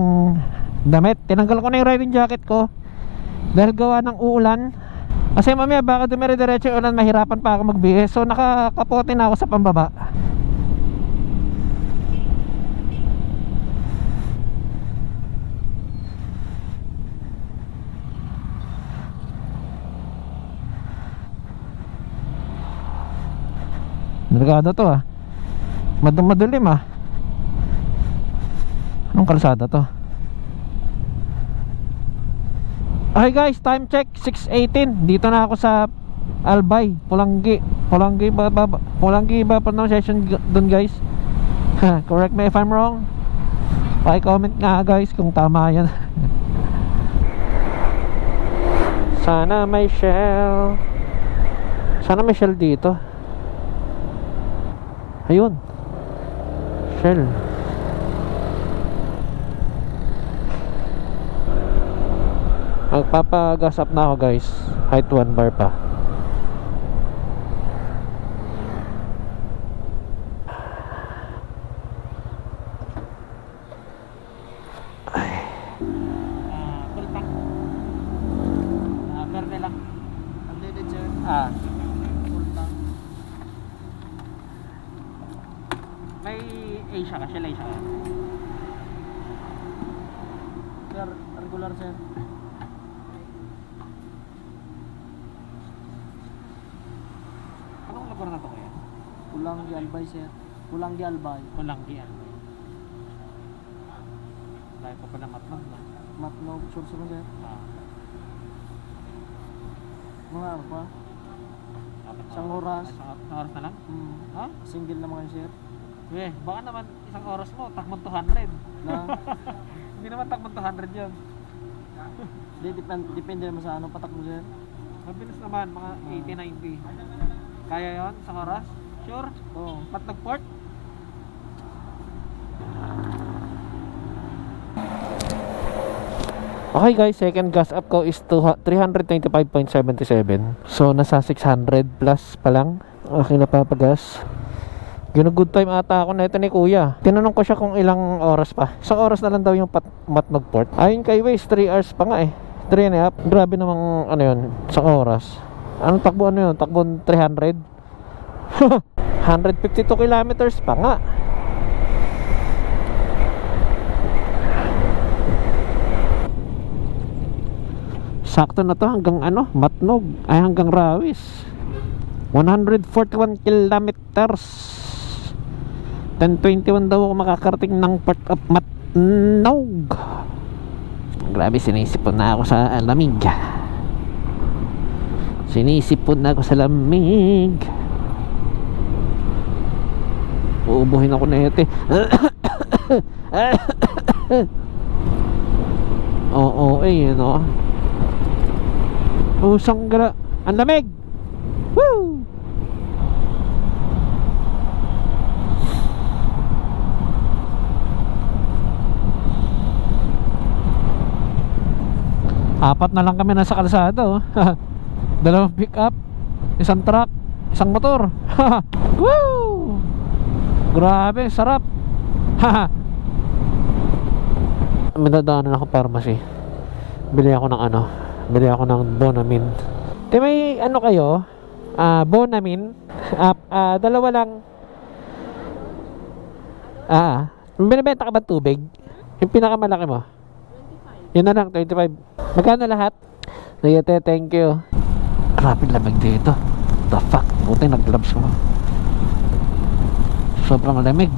damit. Tinanggal ko na yung riding jacket ko dahil gawa ng uulan. Kasi mamaya baka dumire-diretso yung ulan, mahirapan pa ako magbihis. So nakakapote na ako sa pambaba. Delikado to madilim Anong kalsada to? Okay guys, time check 6:18. Dito na ako sa Albay, Pulanggi. Pulanggi ba pronunciation dun guys? Correct me if I'm wrong. Pa-comment nga guys kung tama yan. Sana may shell. Sana may shell dito. Ayun. Shell. Magpapagas up na ako guys. Height 1 bar pa. Full tank. Verde lang. Unleaded sir. Full tank. May Asia ka, Shell Asia ka. Sir, regular sir. Anong lugar na to kaya? Pulanggi Albay sir. Pulanggi Albay. Pulanggi Albay. Lahat pa pala matnog na. Matnog, sure sir. Mga ano pa? Isang oras. Isang oras na lang? Ha? Single naman kayo sir. Baka naman isang oras mo, takmon 200. Na? Hindi naman takmon 200 yun. Depende naman sa ano patak mo sir. Mabilis naman, mga 80-90. Kaya yon isang oras? Sure? Oo. Matnog port? Okay guys, second gas up ko is 395.77. So nasa 600 plus pa lang aking napapagas. Good time ata ako na ito ni kuya. Tinanong ko siya kung ilang oras pa. Isang oras na lang daw yung Matnog Port. Ayun kay Waze, 3 hours pa nga eh. 3 and a half. Grabe namang ano yun, isang oras. Anong takbo ano yun? Takbo 300? 152 kilometers pa nga. Sakto na to hanggang ano, Matnog. Ay hanggang Rawis. 141 kilometers. 10:21 daw ako makakarating ng Port of Matnog. Grabe, sinisipon na ako sa lamig. Sinisipon na ako sa lamig. Uubuhin ako na ito. Oo, eh, ano. Usang gara. Ang lamig. Woo! Apat na lang kami nasa kalsada oh. Dalawang pick up, isang truck, isang motor. Woo! Grabe, sarap. May dadaanan ako pharmacy. Bili ako ng ano, bili ako ng Bonamin. May ano kayo? Bonamin. Dalawa lang. Binibenta ka ba tubig? Yung pinakamalaki mo? 25. Yun na lang, 25. Magkano lahat? Nayate, thank you. Rapid lamig dito. The fuck? Buti nag-gloves ko. Sobrang lamig.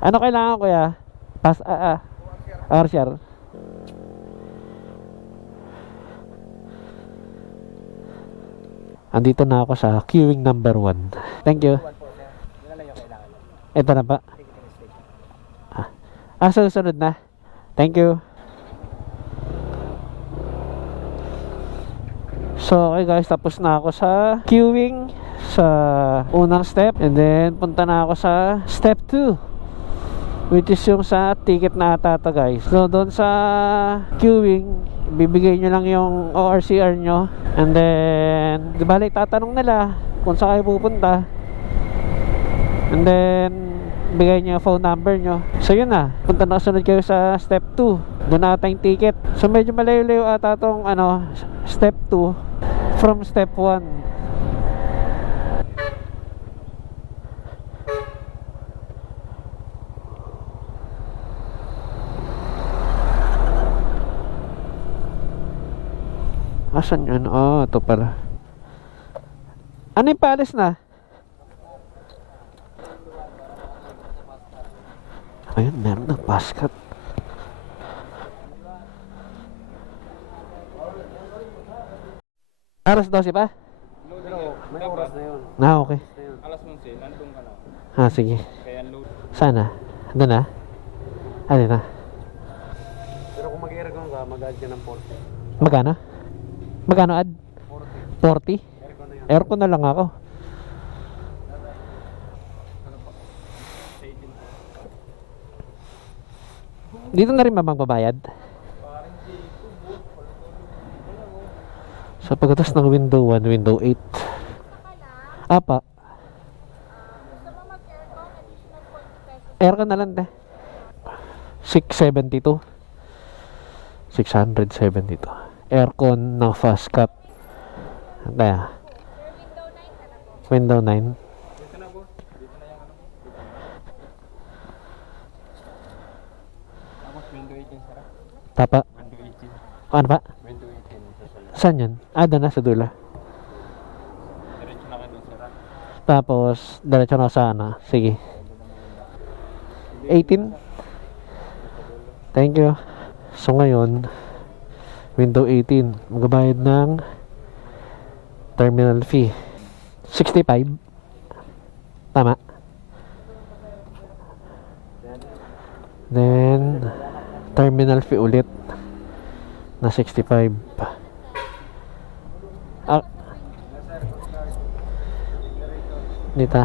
Ano kailangan ko ya? RCR. Andito na ako sa queuing number 1. Thank you. Ito na ba? Susunod na. Thank you. So okay guys, tapos na ako sa queuing sa unang step. And then punta na ako sa step 2, which is yung sa ticket na ata to guys. So doon sa queuing, bibigay nyo lang yung ORCR nyo. And then di balik tatanong nila kung saan kayo pupunta. And then bigay nyo yung phone number nyo. So yun na, punta na sunod kayo sa step 2. Doon ata yung ticket. So medyo malayo-layo ata tong ano, step 2 from step 1. Asan yun? Oh, ito pala. Ano yung paalis na? Ayun, meron na paskat. Alas 12 pa? May oras na yun. Okay. Alas 11, nandun ka na. Sige. Kaya load. Sana? Doon na? Ano na? Pero kung mag-aircon ka, mag-add ka ng 40. Magkano? Magkano ad? 40? 40? Aircon na yun. Aircon na lang ako. Dito na rin ba magbabayad? Sa pagkatas ng window 1, window 8. Apa? Aircon na lang, 672. 672. Aircon na fast cut. Kaya window 9. Tapos window 18 sarap. Tapa. Window 18. Ano pa? Window 18 sa sala. Saan yun? Doon na sa dula. Diretso na kayo sarap. Tapos diretso na sa ano. Sige. 18. Thank you. So ngayon, window 18, magbabayad ng terminal fee 65. Tama. Then terminal fee ulit na 65. Dito.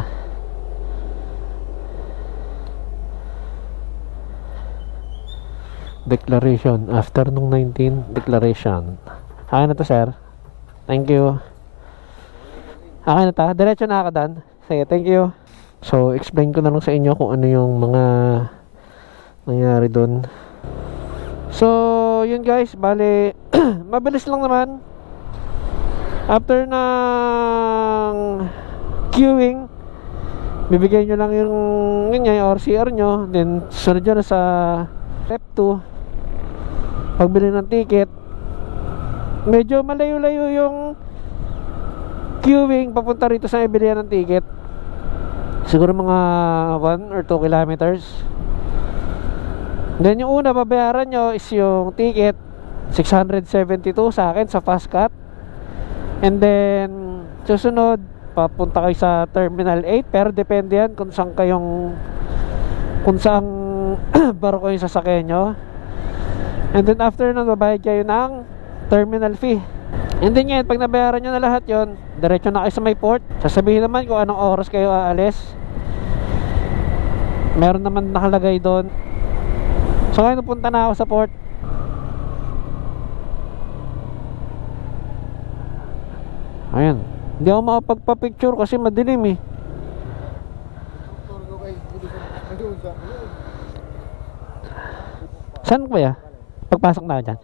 Declaration. After nung 19, declaration. Akin na to, sir. Thank you. Akin na ta. Diretso na ako, Dan. Sige, thank you. So, explain ko na lang sa inyo kung ano yung mga nangyari dun. So, yun guys. Bale, mabilis lang naman. After ng queuing, bibigyan nyo lang yung yung RCR nyo. Then, sunod nyo na sa step 2. Pagbili ng ticket, medyo malayo-layo yung queuing papunta rito sa bilihan ng ticket. Siguro mga 1 or 2 kilometers. Then yung una babayaran nyo is yung ticket, 672 sa akin sa fast cut. And then susunod papunta kayo sa terminal 8, pero depende yan kung saan barko yung sasakyan nyo. And then after nun, babayad kayo ng terminal fee. And then ngayon, pag nabayaran nyo na lahat yon, diretso na kayo sa may port. Sasabihin naman kung anong oras kayo aalis. Meron naman nakalagay doon. So ngayon, napunta na ako sa port. Ayan. Hindi ako makapagpa-picture kasi madilim eh. Saan ba ya? Pagpasok na ako dyan.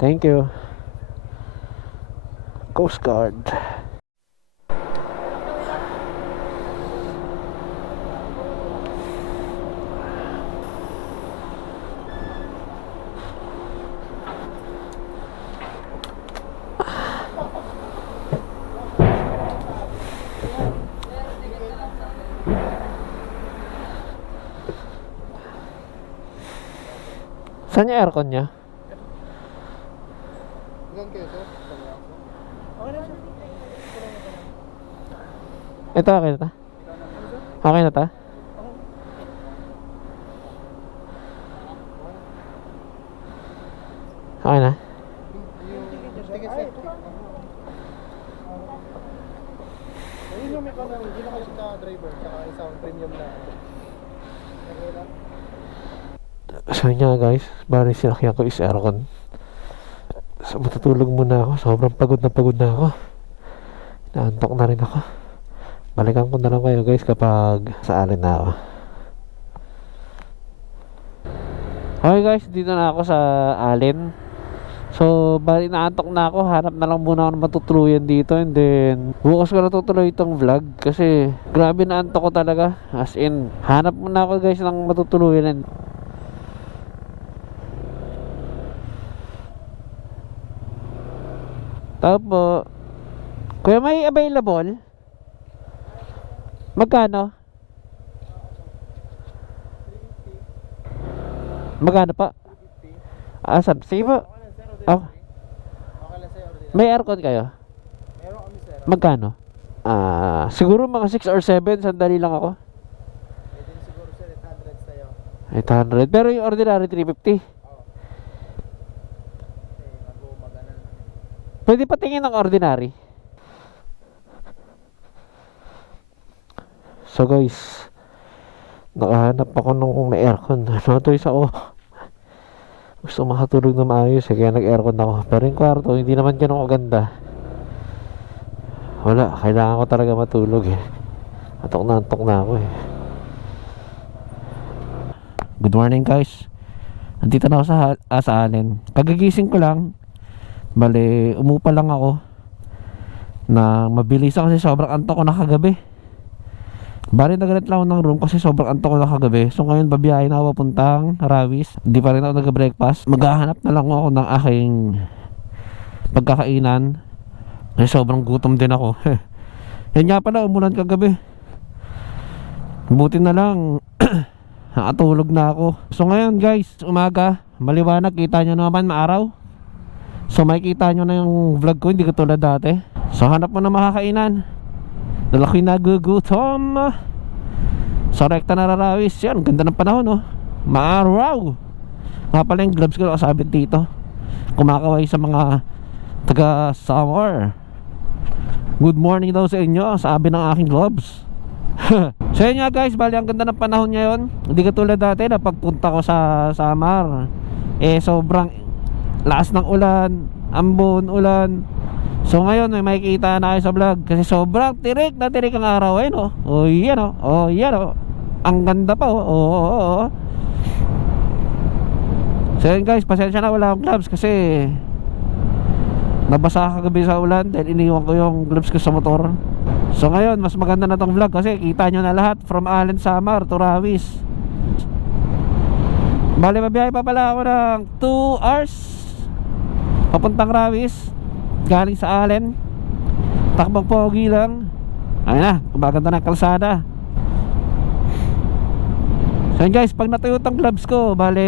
Thank you. Coast Guard. Saan yung aircon niya? Ito okay na ta? Okay na ta? Okay na? Ayun yung may kanang, hindi na kasi sa driver, saka isang premium na. So nga guys, bali sinakyan ko is aircon. So matutulog muna ako, sobrang pagod na ako. Naantok na rin ako. Balikan ko na lang kayo guys kapag sa alin na ako. Okay guys, dito na ako sa Allen. So, bali naantok na ako. Hanap na lang muna ako ng matutuluyan dito. And then, bukas ko na tutuloy itong vlog. Kasi, grabe naantok ko talaga. As in, hanap muna ako guys ng matutuluyan. Tao po. Kuya, may available? Magkano? Magkano pa? Asan? Sige po. Oh. May aircon kayo? Meron kami sir. Magkano? Siguro mga 6 or 7. Sandali lang ako. Pwede siguro sir 800 sa'yo. 800. Pero yung ordinary 350. Kasi mag-umagana na. Pwede patingin ng ordinary. So guys, nakahanap ako nung may aircon. Ano to isa ko? Gusto makatulog na maayos kaya nag-aircon ako. Pero yung kwarto, hindi naman ganun kaganda. Wala, kailangan ko talaga matulog Antok na ako Good morning guys. Nandito na ako sa Allen. Kagigising ko lang. Bale, umupa lang ako na mabilis kasi sobrang antok ko na kagabi. Bali nag-rent lang ako ng room kasi sobrang antok ko na kagabi. So ngayon babiyahin ako papuntang Rawis. Hindi pa rin ako nag-breakfast. Maghahanap na lang ako ng aking pagkakainan. Kasi sobrang gutom din ako. Yan nga pala, umulan kagabi. Buti na lang nakatulog na ako. So ngayon guys, umaga, maliwanag, kita nyo naman maaraw. So makikita nyo na yung vlog ko, hindi katulad dati. So hanap mo na makakainan. Nalakoy nagugutom. Sa rekta na Rawis. Yan, ganda ng panahon maaraw. Nga pala yung gloves ko nakasabit dito. Kumakaway sa mga taga Samar. Good morning daw sa inyo, sabi ng aking gloves. So yun nga guys, bali ang ganda ng panahon ngayon. Hindi katulad dati na pagpunta ko sa Samar sobrang lakas ng ulan, ambon, ulan. So ngayon may makikita na kayo sa vlog kasi sobrang tirik na tirik ang araw Oh yan oh yan ang ganda pa So yun guys, pasensya na wala akong gloves kasi nabasa kagabi sa ulan dahil iniwan ko yung gloves ko sa motor. So ngayon mas maganda na tong vlog kasi kita nyo na lahat from Allen Samar to Rawis. Bali mabiyahe pa pala ako ng 2 hours papuntang Rawis galing sa Allen. Takbang pogi lang. Ayun na, kumaganda na kalsada. So yun guys, pag natuyot ang gloves ko, bali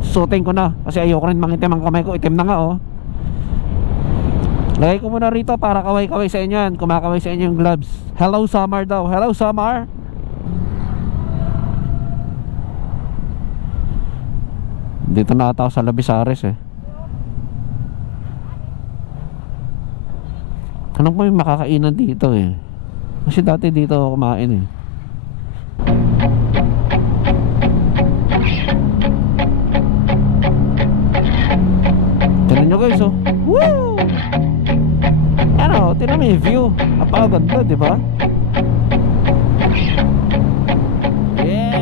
suotin ko na kasi ayoko rin mangitim ang kamay ko. Itim na nga lagay ko muna rito para kaway-kaway sa inyo yan. Kumakaway sa inyo yung gloves. Hello Samar daw. Hello Samar. Dito na ata ako sa Labisares Anong po yung makakainan dito Kasi dati dito ako kumain Tignan nyo guys Woo! Ano, tignan mo yung view. Napakaganda, di ba? Yeah!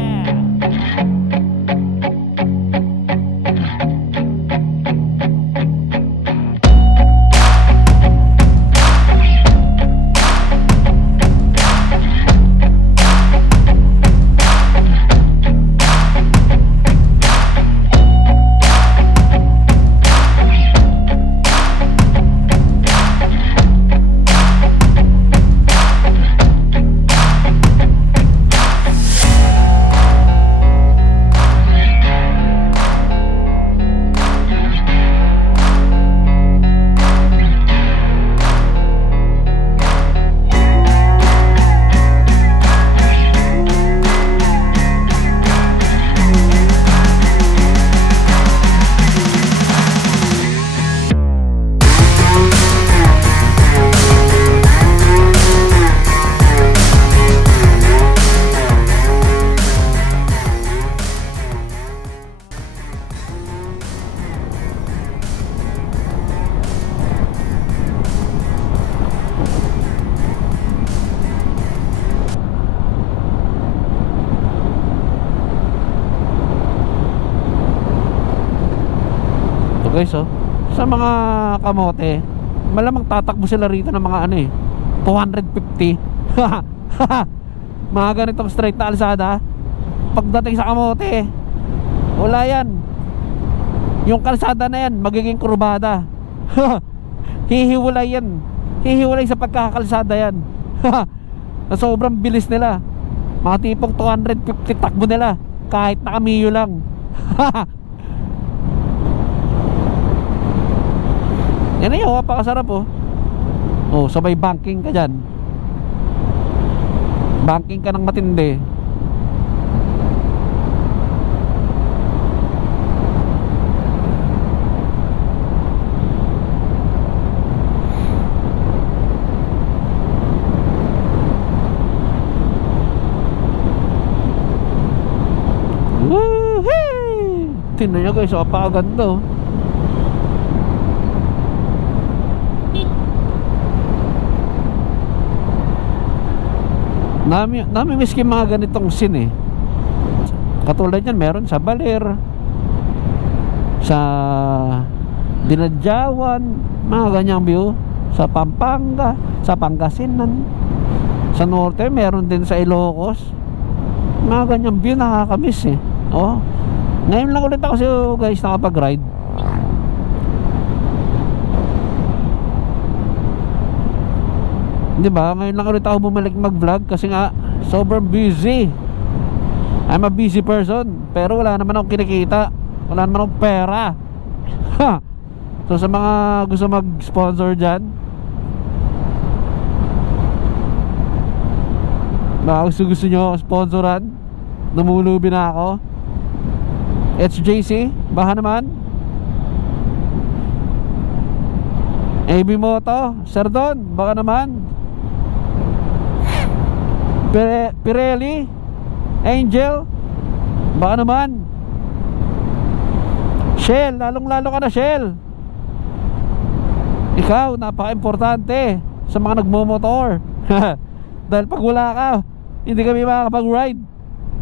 guys, oh. Sa mga kamote, malamang tatakbo sila rito ng mga ano eh, 250. Mga ganitong straight na kalsada. Pagdating sa kamote, wala yan. Yung kalsada na yan magiging kurbada. Hihiwalay yan. Hihiwalay sa pagkakakalsada yan. Na sobrang bilis nila. Mga tipong 250 takbo nila kahit nakamiyo lang. Yan na yun, napakasarap oh. Oh, sabay banking ka dyan. Banking ka ng matindi. Woohoo! Tingnan nyo guys, napakaganda oh. Nami-miss ko yung mga ganitong scene eh. Katulad yan, meron sa Baler, sa Dinadjawan, mga ganyang view. Sa Pampanga, sa Pangasinan, sa Norte, meron din sa Ilocos. Mga ganyang view, nakakamiss eh. Oh. Ngayon lang ulit ako guys nakapag-ride. Diba? Ngayon lang ulit ako bumalik mag-vlog kasi nga sobrang busy. I'm a busy person, pero wala naman akong kinikita. Wala naman akong pera. So sa mga gusto mag-sponsor dyan, baka gusto nyo sponsoran, namulubi na ako. HJC, baka naman. AB Moto, Sir Don, baka naman. Pirelli, Angel, baka naman. Shell, lalong-lalo ka na Shell. Ikaw, napaka-importante sa mga nagmomotor. Dahil pag wala ka, hindi kami makakapag-ride.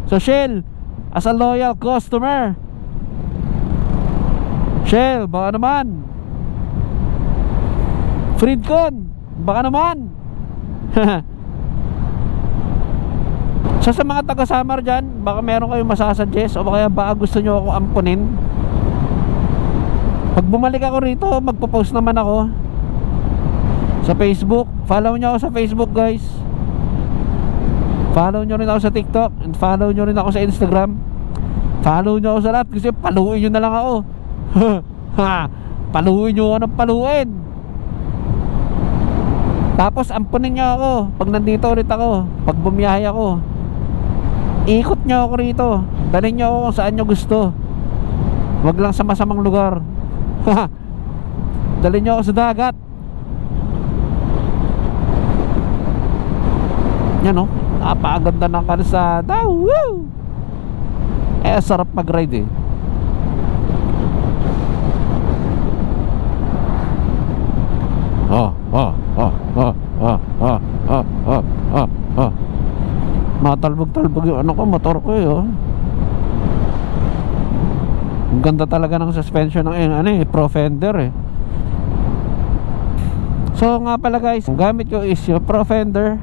So Shell, as a loyal customer, Shell, baka naman. Freedcon, baka naman. So sa mga taga-Samar dyan, baka meron kayong masasuggest o kaya baka gusto nyo ako ampunin. Pag bumalik ako rito, magpo-post naman ako sa Facebook. Follow nyo ako sa Facebook guys. Follow nyo rin ako sa TikTok, and follow nyo rin ako sa Instagram. Follow nyo ako sa lahat kasi paluin nyo na lang ako. Paluin nyo ako ng paluin. Tapos ampunin nyo ako pag nandito ulit ako, pag bumiyahe ako. Ikot nyo ako rito, dalhin nyo ako kung saan nyo gusto. Wag lang sa masamang lugar. Dalhin nyo ako sa dagat. Yan o, napakaganda ng kalsada. Woo! Eh, sarap mag-ride eh. Matalbog-talbog yung ano ko, motor ko eh oh. Ang ganda talaga ng suspension ng ano eh, Pro Fender eh. So nga pala guys, ang gamit ko is yung Pro Fender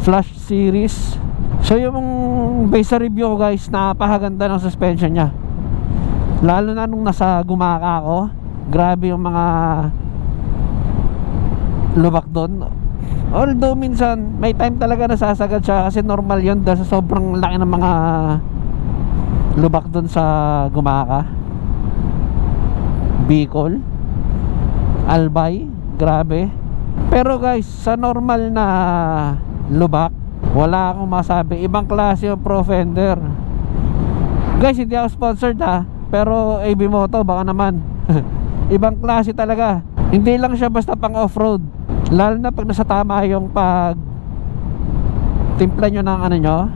Flash Series. So yung base review ko guys, napakaganda ng suspension nya. Lalo na nung nasa Gumaka ako, grabe yung mga lubak doon. Although minsan may time talaga nasasagad siya kasi normal yun dahil sa sobrang laki ng mga lubak doon sa Gumaka, Bicol, Albay, grabe. Pero guys, sa normal na lubak, wala akong masabi. Ibang klase yung Pro Fender. Guys, hindi ako sponsored ha, pero AB Moto baka naman. Ibang klase talaga. Hindi lang siya basta pang off-road. Lalo na pag nasa tama yung pag timpla nyo ng ano nyo,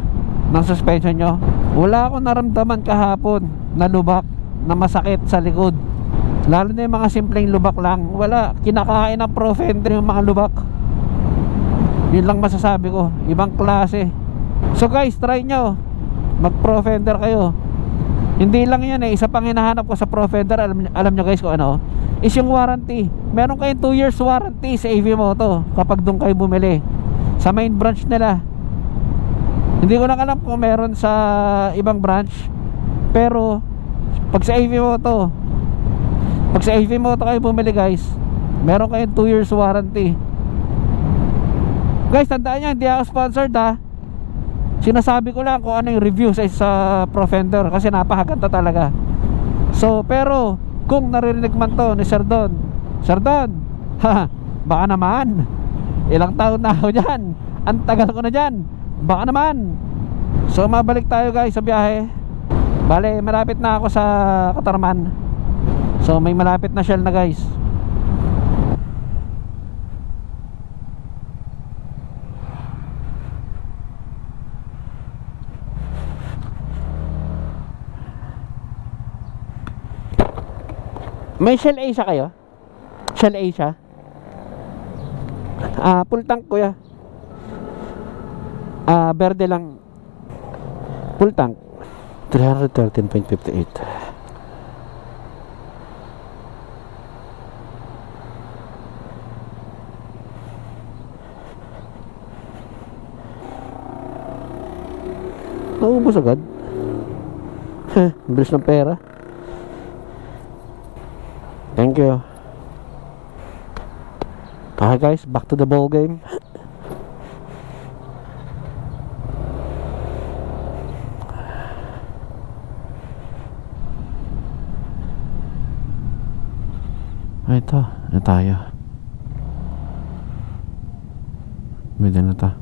ng suspension nyo. Wala akong naramdaman kahapon na lubak, na masakit sa likod. Lalo na yung mga simpleng lubak lang. Wala, kinakain ng Pro Fender yung mga lubak. Yun lang masasabi ko. Ibang klase. So guys, try nyo, mag Pro Fender kayo. Hindi lang yan eh, isa pang hinahanap ko sa Profender, alam nyo guys kung ano, is yung warranty. Meron kayong 2 years warranty sa AV Moto kapag doon kayo bumili sa main branch nila. Hindi ko lang alam kung meron sa ibang branch, pero pag sa AV Moto kayo bumili guys, meron kayong 2 years warranty. Guys, tandaan nyo, hindi ako sponsored ha. Sinasabi ko lang kung ano yung review sa Profender, kasi napakaganda talaga. So, pero kung naririnig man to ni Sir Don, ha, baka naman, ilang taon na ako dyan, ang tagal ko na dyan, baka naman. So, mabalik tayo guys sa biyahe. Bale, malapit na ako sa Katarman. So, may malapit na Shell na guys. May Shell Asia kayo? Shell Asia? Full tank kuya. Berde lang. Full tank 313.58. Naubos agad. Bilis ng pera. Thank you. Okay guys, back to the ball game. Ito na tayo. Medyo na ta.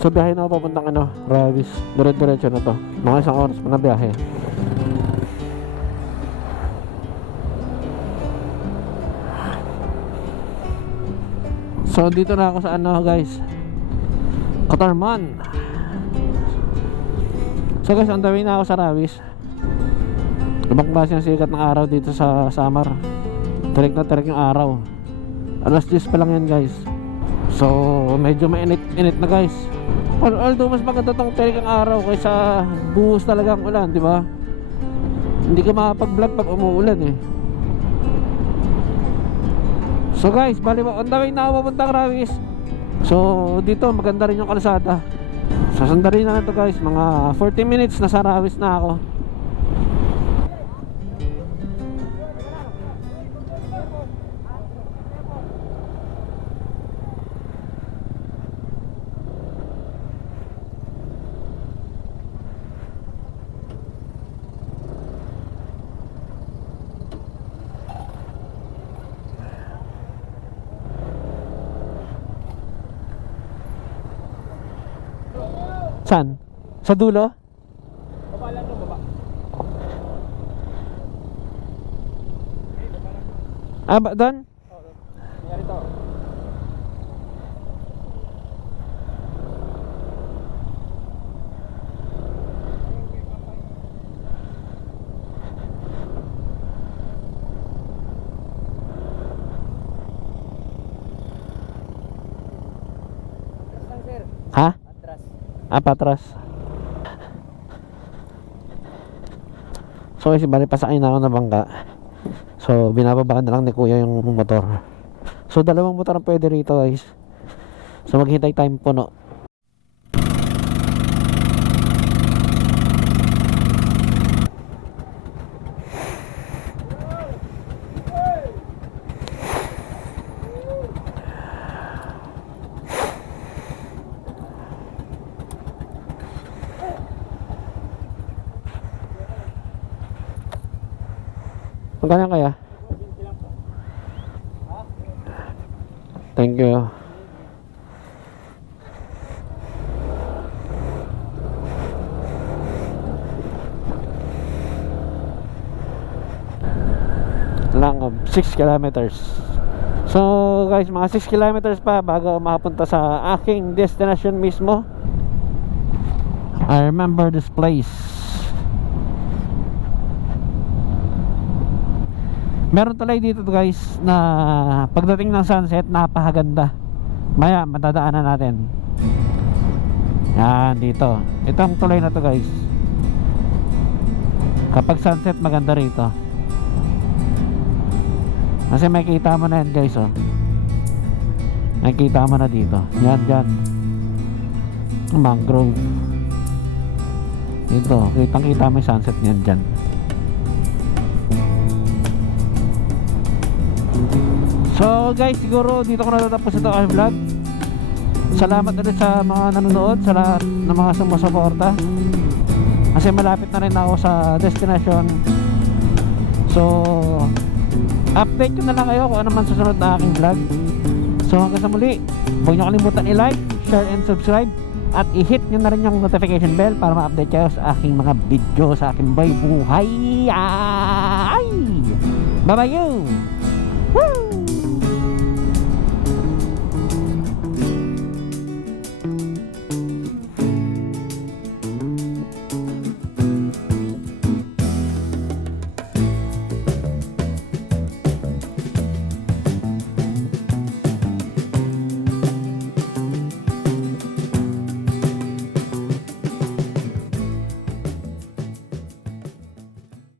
So biyahe na ako papuntang Ravis. Dire-diretso na to. Mga isang oras pa na biyahe. So dito na ako sa guys, Katarman. So guys, on the way na ako sa Ravis. Ibang klase ang sikat ng araw dito sa Samar. Tarik na tarik yung araw. Alas 10 pa lang yan guys. So medyo mainit-init na guys. Although mas maganda tong tarik ang araw kaysa buhos talaga ang ulan, di ba? Hindi ka makapag-vlog pag umuulan eh. So guys, bali on the way na ako papuntang Ravis. So dito maganda rin yung kalsada. Sasandarin na to guys, mga 40 minutes nasa Ravis na ako. Saan? Sa dulo? Baba lang baba. Doon? Nangyari to. Ha? Atras. patras. So guys, bali pasakay na ako na bangka. So binababa na lang ni kuya yung motor. So dalawang motor ang pwede rito guys. So maghintay time puno. Magkano kaya? Thank you. Lang of 6 kilometers. So guys, mga 6 kilometers pa bago makapunta sa aking destination mismo. I remember this place. Meron tulay dito guys na pagdating ng sunset napakaganda. Maya madadaanan natin. Yan dito. Itong tulay na to guys. Kapag sunset maganda rito. Kasi makikita mo na yan guys oh. Makikita mo na dito. Yan dyan. Mangrove. Dito. Kitang kita mo yung sunset niyan dyan. So guys, siguro dito ko natatapos ito ang vlog. Salamat ulit sa mga nanonood, sa lahat ng mga sumusuporta. Kasi malapit na rin ako sa destination. So update ko na lang kayo kung ano man susunod na aking vlog. So hanggang sa muli, huwag nyo kalimutan i-like, share and subscribe. At i-hit nyo na rin yung notification bell para ma-update kayo sa aking mga video, sa aking buhay. Ay! Bye-bye you! Woo!